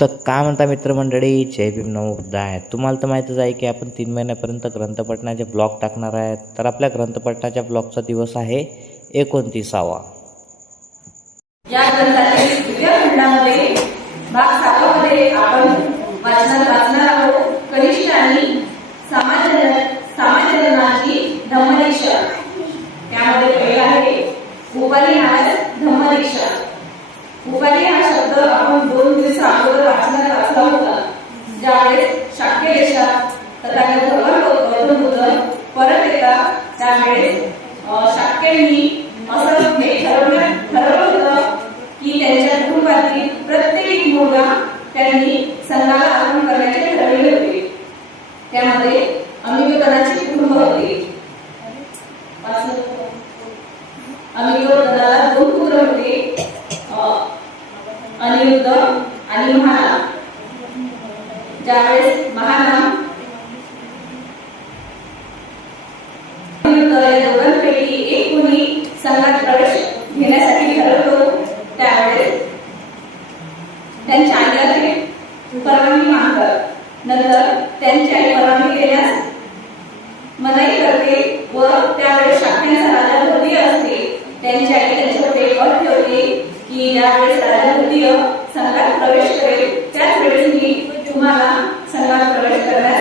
तर काय म्हणता मित्रमंडळी, जय भीम नमो बुद्धाय. तुम्हाला तर माहीतच आहे की आपण 3 महिन्यापर्यंत ग्रंथपठणाचे ब्लॉग टाकणार आहेत. तर आपल्या ग्रंथपठणाच्या ब्लॉगचा दिवस आहे 29वा. या ग्रंथातील दिव्य खंडामध्ये भाग 7मध्ये आपण वाचणार आहोत कनिष्ठ आणि समाजजनाची धम्मदीक्षा. त्यामध्ये पहिला आहे उपाली नावास धम्मदीक्षा. उपाली हा शब्द आपण 2 दिवस अगोदर वाचला होता. ज्यावेळेस शाक्य देशात तथागत भगवान गौतम बुद्ध परत येतात त्यावेळेस शाक्यांनी असं ठरवलं होतं की त्यांच्या कुटुंबातील प्रत्येक मुलगा त्यांनी संघाला अर्पण करण्याचे ठरवले होते. त्यामध्ये अमिगोदनाचे कुटुंब होते. अमिगोदनाला 2 पुत्र होते, अनिरुद्ध आणि महाना. ज्यावेळेस महाना या दोघांपैकी एक कोणी संघात प्रवेश घेण्यासाठी ठरवतो त्यावेळेस त्यांच्या आईला ते परवानगी मागतात. नंतर त्यांची आई परवानगी देण्यास मनाई करते व त्यावेळेस शाक्यांचा राजा द्वितीय असते. त्यांची आई त्यांच्यावर एक अट ठेवते की ज्यावेळेस राजा द्वितीय संघात प्रवेश करेल